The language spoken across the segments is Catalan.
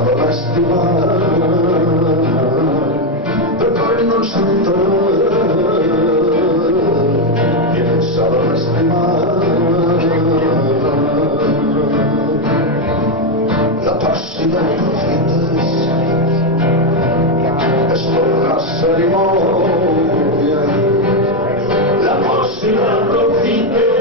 Pensava l'estimar de coll no encertar. Pensava l'estimar la pàssima aprofites es torna cerimònia. La pàssima aprofites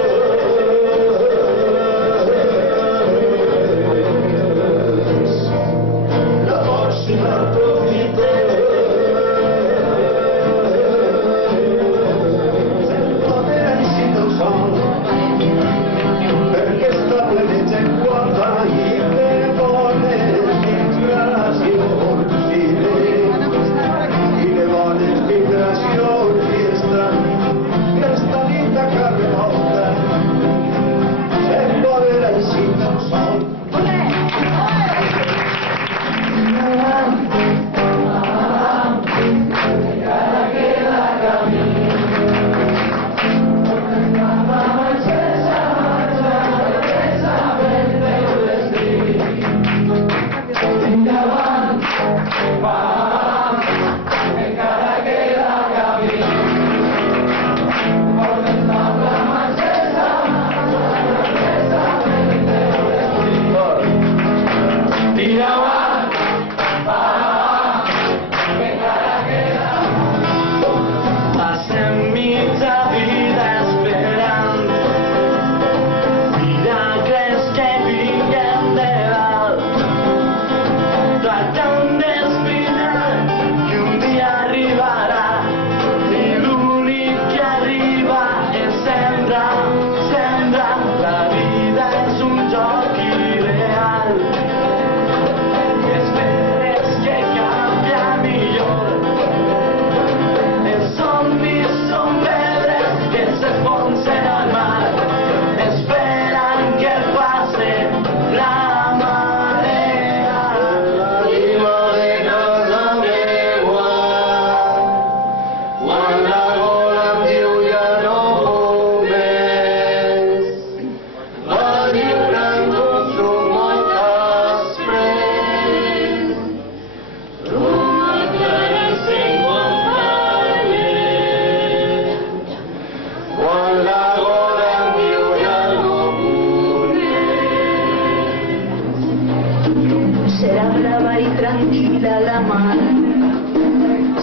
tranquil·la la mar,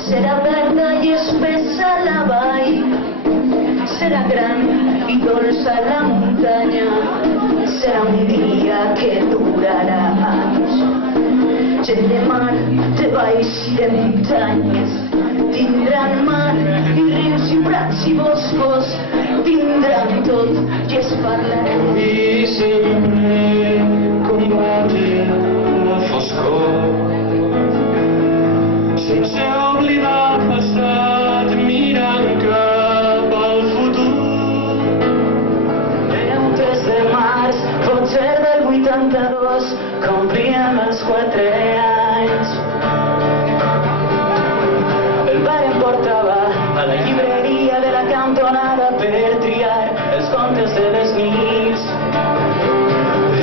serà verda i espessa la vall, serà gran i dolça la muntanya, serà un dia que durarà anys. Gent de mar, de valls i de muntanyes, tindran mar i rius i prats i boscos, tindran tot i es parlarem. I sempre combatem la foscor, sense oblidar el passat, mirant cap al futur. Era un 3 de març, potser del 82, complíem els 4 anys. El pare em portava a la llibreria de la cantonada per triar els contes de les nits.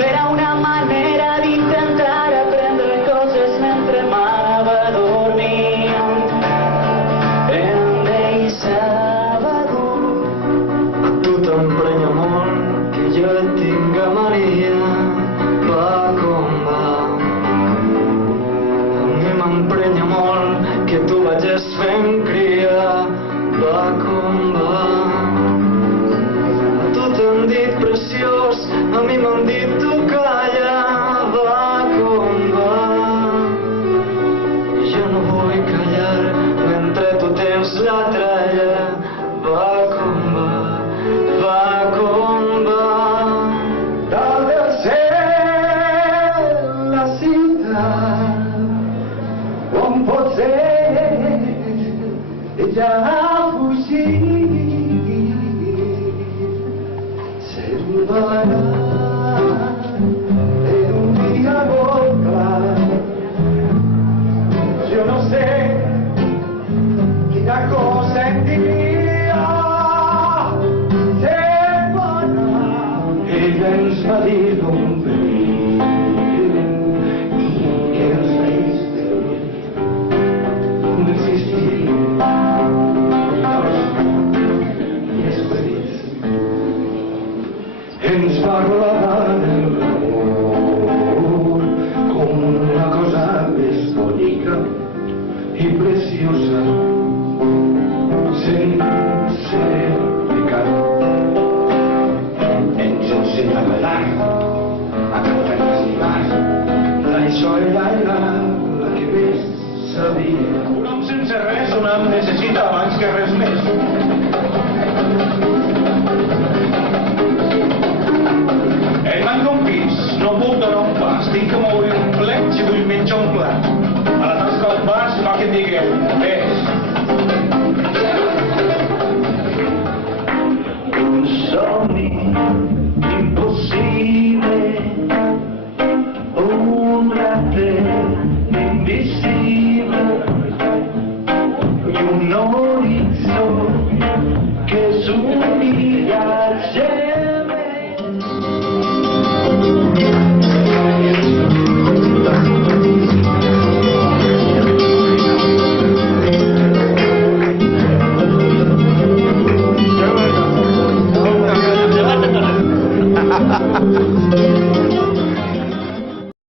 Era una manera d'intentar aprendre coses mentre m'anava dormint. Em deixava dur. Tu t'emprenya molt que jo et tinga Maria, va com va. A mi m'emprenya molt que tu vagis fent cria, va com va. A tu t'han dit preciós, a mi m'han dit tu calla, va com va. Jo no vull callar mentre tu tens la tralla, va com va, va com va. Dalt del cel la ciutat on potser ja ha fugit, s'envairà en un dia molt clar. Jo no sé quina cosa em diria, se'n va anar. Ella ens va dir d'on venia i ens que res més. Ell manca un pis, no puc donar un pas, tinc que moure un plec si vull menjar un plat. A la tasca del pas fa que em digui, ves. Un somni impossible, un rater invisible.